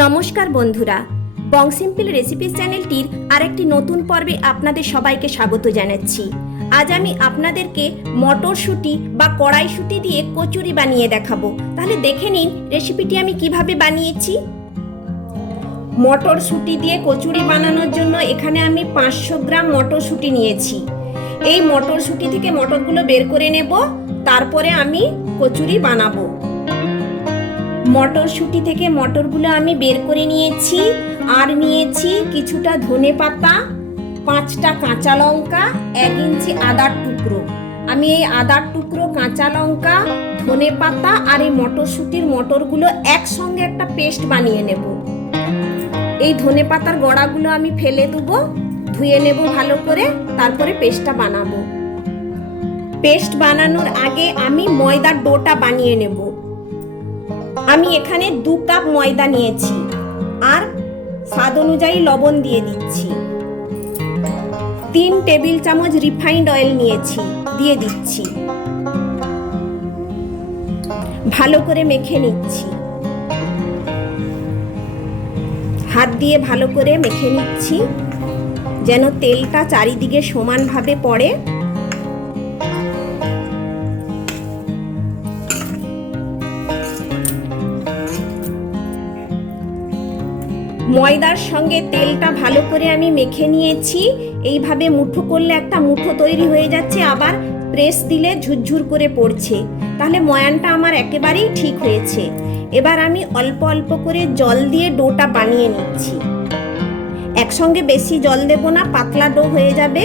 নমস্কার বন্ধুরা, বং simple recipes চ্যানেলটির আরেকটি নতুন পর্বে আপনাদের সবাইকে স্বাগত জানাচ্ছি। আজ আমি আপনাদেরকে মটরশুঁটি বা কড়াইশুঁটি দিয়ে কচুরি বানিয়ে দেখাবো। তাহলে দেখে নিন রেসিপিটি আমি কিভাবে বানিয়েছি। মটরশুঁটি দিয়ে কচুরি বানানোর জন্য এখানে আমি 500 গ্রাম মটরশুঁটি নিয়েছি। এই মটরশুঁটি থেকে মটরগুলো বের করে নেব, তারপরে আমি কচুরি বানাবো। মটরশুঁটি থেকে মটরগুলো আমি বের করে নিয়েছি। আর নিয়েছি কিছুটা ধনেপাতা, 5টা কাঁচা লঙ্কা, 1 ইঞ্চি আদার টুকরো। আমি এই আদার টুকরো, কাঁচা লঙ্কা, ধনেপাতা আর এই মটরশুঁটির মটরগুলো একসঙ্গে একটা পেস্ট বানিয়ে নেব। এই ধনেপাতার গড়াগুলো আমি ফেলে দেবো, ধুয়ে নেব ভালো করে, তারপরে পেস্টটা বানাবো। পেস্ট বানানোর আগে আমি ময়দার ডোটা বানিয়ে নেব। আমি এখানে 2 কাপ ময়দা নিয়েছি আর স্বাদ অনুযায়ী লবণ দিয়ে দিচ্ছি। 3 টেবিল চামচ রিফাইন্ড অয়েল নিয়েছি, দিয়ে দিচ্ছি। ভালো করে মেখে নিচ্ছি। হাত দিয়ে ভালো করে মেখে নিচ্ছি যেন তেলটা চারিদিকে সমানভাবে পড়ে। ময়দার সঙ্গে তেলটা ভালো করে আমি মেখে নিয়েছি। এইভাবে মুঠো করলে একটা মুঠো তৈরি হয়ে যাচ্ছে, আবার প্রেস দিলে ঝুরঝুর করে পড়ছে। তাহলে ময়ানটা আমার একেবারেই ঠিক হয়েছে। এবার আমি অল্প অল্প করে জল দিয়ে ডোটা বানিয়ে নিচ্ছি। একসঙ্গে বেশি জল দেব না, পাতলা ডো হয়ে যাবে।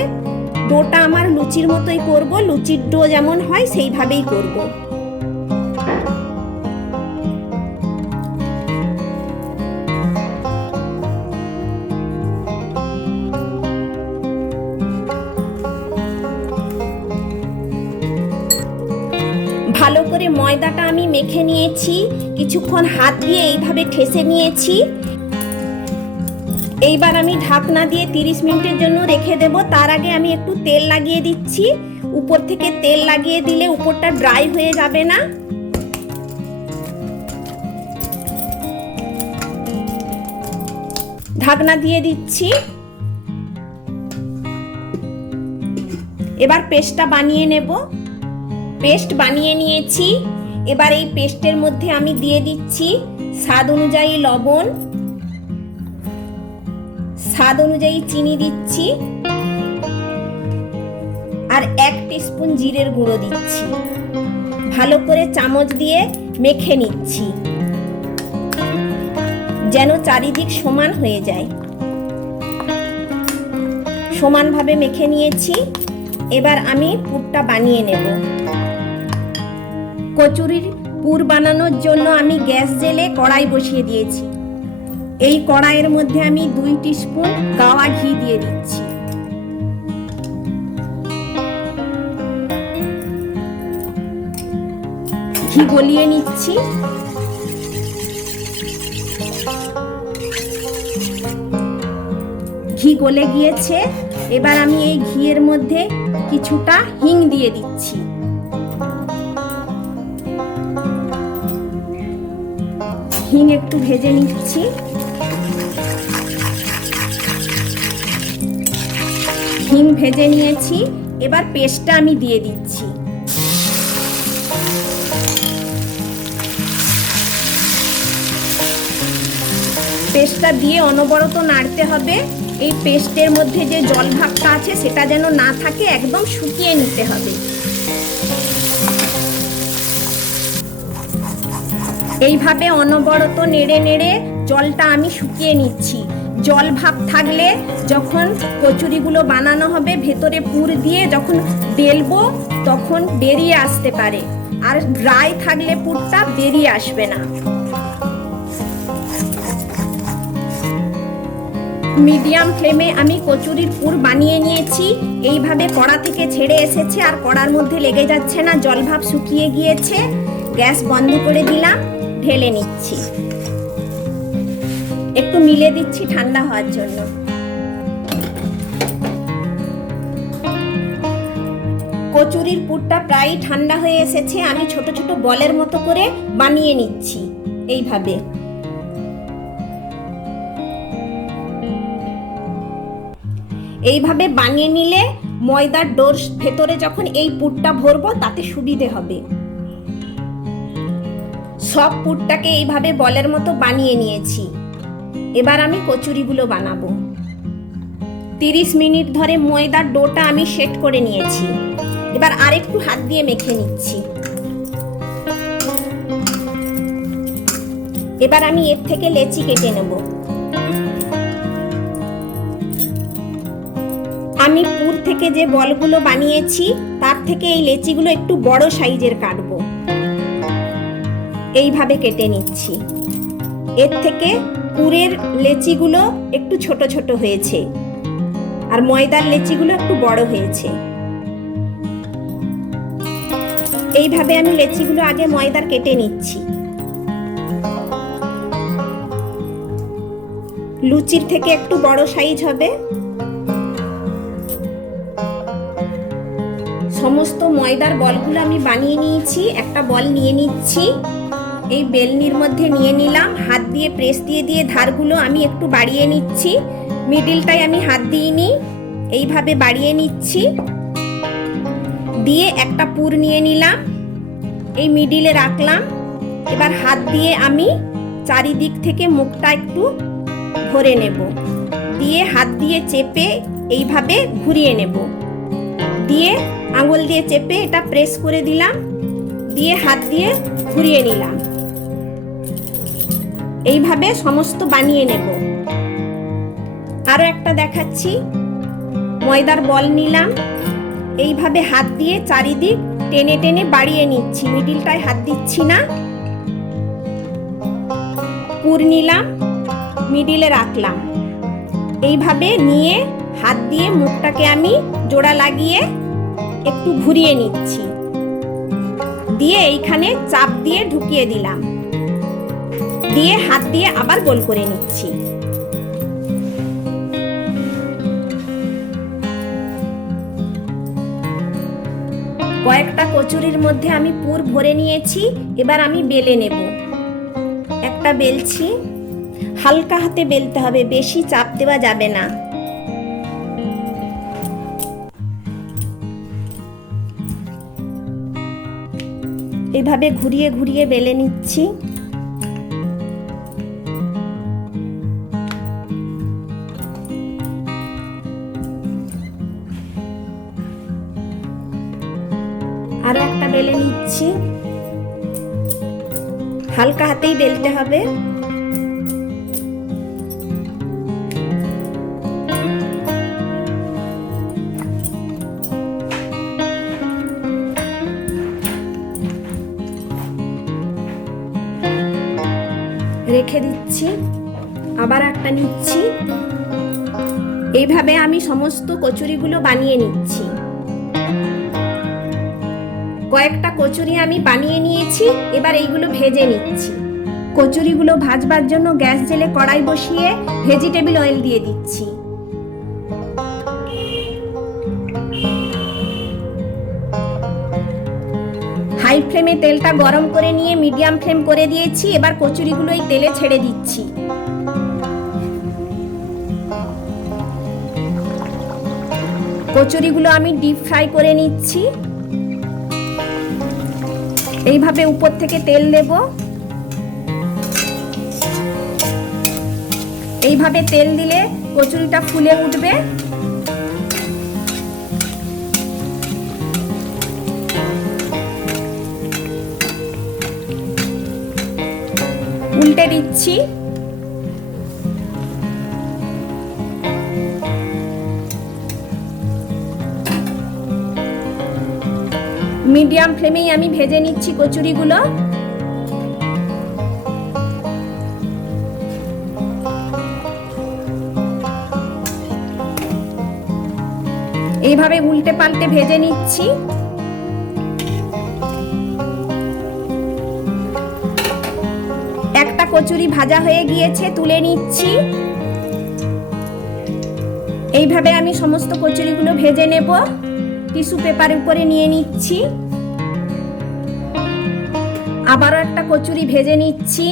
ডোটা আমার লুচির মতোই করব, লুচির ডো যেমন হয় সেইভাবেই করব। ভালো করে ময়দাটা আমি মেখে নিয়েছি। কিছুক্ষণ হাত দিয়ে এইভাবে ঠেসে নিয়েছি। এইবার আমি ঢাকনা দিয়ে 30 মিনিটের জন্য রেখে দেব। তার আগে আমি একটু তেল লাগিয়ে দিচ্ছি। উপর থেকে তেল লাগিয়ে দিলে উপরটা ড্রাই হয়ে যাবে না। ঢাকনা দিয়ে দিচ্ছি। এবার পেস্টটা বানিয়ে নেব। পেস্ট বানিয়ে নিয়েছি। এবার এই পেস্টের মধ্যে আমি দিয়ে দিচ্ছি স্বাদ অনুযায়ী লবণ, স্বাদ অনুযায়ী চিনি দিচ্ছি, আর 1 টিস্পুন জিরের গুঁড়ো দিচ্ছি। ভালো করে চামচ দিয়ে মেখে নিচ্ছি যেন চারিদিক সমান হয়ে যায়। সমানভাবে মেখে নিয়েছি। এবার আমি পুরটা বানিয়ে নেব। কচুরির পুর বানানোর জন্য আমি গ্যাস জেলে কড়াই বসিয়ে দিয়েছি। এই কড়াইয়ের মধ্যে আমি 2 টিস্পুন গাওয়া ঘি দিয়ে দিচ্ছি। ঘি গলিয়ে নিচ্ছি। ঘি গলে গিয়েছে। এবার আমি এই ঘিয়ের মধ্যে কিছুটা হিং দিয়ে দিচ্ছি। হিং একটু ভেজে নিচ্ছি। হিং ভেজে নিয়েছি। এবার পেস্টটা আমি দিয়ে দিচ্ছি। পেস্টটা দিয়ে অনবরত নাড়তে হবে। এই পেস্টের মধ্যে যে জল ভাগটা আছে সেটা যেন না থাকে, একদম শুকিয়ে নিতে হবে। এইভাবে অনবরত নেড়ে নেড়ে জলটা আমি শুকিয়ে নিচ্ছি। জল ভাব থাকলে যখন কচুরিগুলো বানানো হবে, ভেতরে পুর দিয়ে যখন বেলবো তখন বেরিয়ে আসতে পারে, আর ড্রাই থাকলে পুরটা বেরিয়ে আসবে না। মিডিয়াম ফ্লেমে আমি কচুরির পুর বানিয়ে নিয়েছি। এইভাবে কড়া থেকে ছেড়ে এসেছে আর কড়ার মধ্যে লেগে যাচ্ছে না, জল ভাব শুকিয়ে গিয়েছে। গ্যাস বন্ধ করে দিলাম, ঢেলে নিচ্ছি। একটু মিলে দিচ্ছি ঠান্ডা হওয়ার জন্য। কচুরির পুরটা প্রায় ঠান্ডা হয়ে এসেছে। আমি ছোট ছোট বলের মতো করে বানিয়ে নিচ্ছি এইভাবে। এইভাবে বানিয়ে নিলে ময়দার ডোর ভেতরে যখন এই পুরটা ভরবো তাতে সুবিধে হবে। সব পুরটাকে এইভাবে বলের মতো বানিয়ে নিয়েছি। এবার আমি কচুরিগুলো বানাবো। 30 মিনিট ধরে ময়দার ডোটা আমি সেট করে নিয়েছি। এবার আরেকটু হাত দিয়ে মেখে নিচ্ছি। এবার আমি এর থেকে লেচি কেটে নেব। আমি পুর থেকে যে বলগুলো বানিয়েছি তার থেকে এই লেচিগুলো একটু বড় সাইজের কাটবো। এইভাবে কেটে নিচ্ছি। এর থেকে পুরের লেচিগুলো একটু ছোট ছোট হয়েছে আর ময়দার লেচিগুলো একটু বড় হয়েছে। এইভাবে আমি লেচিগুলো আগে ময়দার কেটে নিচ্ছি। লুচির থেকে একটু বড় সাইজ হবে। সমস্ত ময়দার বলগুলো আমি বানিয়ে নিয়েছি। একটা বল নিয়ে নিচ্ছি, এই বেলনির মধ্যে নিয়ে নিলাম। হাত দিয়ে প্রেস দিয়ে দিয়ে ধারগুলো আমি একটু বাড়িয়ে নিচ্ছি। মিডিলটায় আমি হাত দিইনি, এইভাবে বাড়িয়ে নিচ্ছি। দিয়ে একটা পুর নিয়ে নিলাম, এই মিডিলে রাখলাম। এবার হাত দিয়ে আমি চারিদিক থেকে মুখটা একটু ভরে নেব। দিয়ে হাত দিয়ে চেপে এইভাবে ঘুরিয়ে নেব। দিয়ে আঙুল দিয়ে চেপে এটা প্রেস করে দিলাম। দিয়ে হাত দিয়ে ঘুরিয়ে নিলাম। এইভাবে সমস্ত বানিয়ে নেব। আরো একটা দেখাচ্ছি। ময়দার বল নিলাম, এইভাবে হাত দিয়ে চারিদিক টেনে টেনে বাড়িয়ে নিচ্ছি। মিডিলটায় হাত দিচ্ছি না। পুর নিলাম, মিডিলে রাখলাম। এইভাবে নিয়ে হাত দিয়ে মুখটাকে আমি জোড়া লাগিয়ে একটু ঘুরিয়ে নিচ্ছি। দিয়ে এইখানে চাপ দিয়ে ঢুকিয়ে দিলাম। দিয়ে হাত দিয়ে আবার গোল করে নিচ্ছি। কয়েকটা কচুরির মধ্যে আমি পুর ভরে নিয়েছি। এবার আমি বেলে নেব। একটা বেলছি, হালকা হাতে বেলতে হবে, বেশি চাপ দেওয়া যাবে না। এভাবে ঘুরিয়ে ঘুরিয়ে বেলে নিচ্ছি। আরো একটা বেলে নিচ্ছি। হালকা হাতেই বেলতে হবে। রেখে দিচ্ছি। আবার একটা নিচ্ছি। এইভাবে আমি সমস্ত কচুরিগুলো বানিয়ে নিচ্ছি। কয়েকটা কচুরি আমি বানিয়ে নিয়েছি। এবার এইগুলো ভেজে নিচ্ছি। কচুরিগুলো ভাজবার জন্য গ্যাস জেলে কড়াই বসিয়ে ভেজিটেবল অয়েল দিয়ে দিচ্ছি। হাই ফ্লেমে তেলটা গরম করে নিয়ে মিডিয়াম ফ্লেম করে দিয়েছি। এবার কচুরিগুলো এই তেলে ছেড়ে দিচ্ছি। কচুরিগুলো আমি ডিপ ফ্রাই করে নিচ্ছি। এইভাবে উপর থেকে তেল দেব। এইভাবে তেল দিলে কচুরিটা ফুলে উঠবে। উল্টে দিচ্ছি। মিডিয়াম ফ্লেমেই আমি ভেজে নিচ্ছি কচুরিগুলো। এইভাবে উল্টে পাল্টে ভেজে নিচ্ছি। একটা কচুরি ভাজা হয়ে গিয়েছে, তুলে নিচ্ছি। এইভাবে আমি সমস্ত কচুরিগুলো ভেজে নেব। টিস্যু পেপার উপরে নিয়ে নিচ্ছি। আবারও একটা কচুরি ভেজে নিচ্ছি।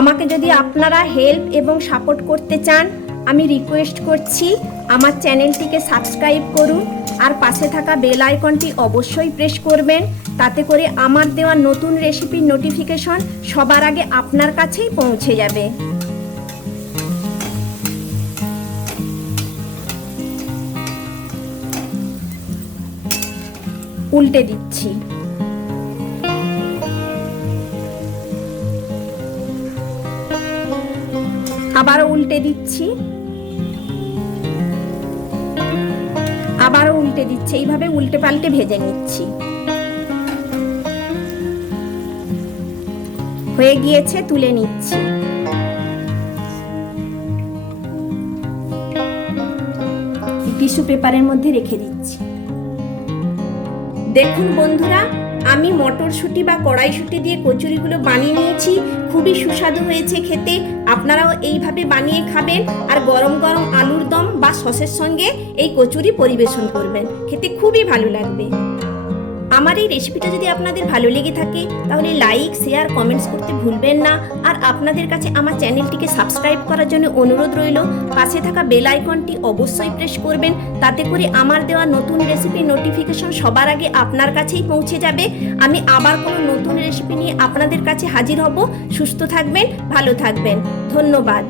আমাকে যদি আপনারা হেল্প এবং সাপোর্ট করতে চান, আমি রিকোয়েস্ট করছি আমার চ্যানেলটিকে সাবস্ক্রাইব করুন আর পাশে থাকা বেল আইকনটি অবশ্যই প্রেস করবেন, তাতে করে আমার দেওয়া নতুন রেসিপির নোটিফিকেশন সবার আগে আপনার কাছেই পৌঁছে যাবে। উল্টে দিচ্ছি। আবারও উল্টে দিচ্ছি, আবারও উল্টে দিচ্ছি। এইভাবে উল্টে পাল্টে ভেজে নিচ্ছি। হয়ে গিয়েছে, তুলে নিচ্ছি। টিস্যু পেপারের মধ্যে রেখে দিচ্ছি। দেখুন বন্ধুরা, আমি মটরশুঁটি বা কড়াইশুঁটি দিয়ে কচুরিগুলো বানিয়ে নিয়েছি। খুবই সুস্বাদু হয়েছে খেতে। আপনারাও এইভাবে বানিয়ে খাবেন আর গরম গরম আলুর দম বা সসের সঙ্গে এই কচুরি পরিবেশন করবেন, খেতে খুবই ভালো লাগবে। আমার এই রেসিপিটা যদি আপনাদের ভালো লেগে থাকে তাহলে লাইক, শেয়ার, কমেন্টস করতে ভুলবেন না। আর আপনাদের কাছে আমার চ্যানেলটিকে সাবস্ক্রাইব করার জন্য অনুরোধ রইল, পাশে থাকা বেল আইকনটি অবশ্যই প্রেস করবেন, তাতে করে আমার দেওয়া নতুন রেসিপির নোটিফিকেশন সবার আগে আপনার কাছেই পৌঁছে যাবে। আমি আবার কোনো নতুন রেসিপি নিয়ে আপনাদের কাছে হাজির হব। সুস্থ থাকবেন, ভালো থাকবেন। ধন্যবাদ।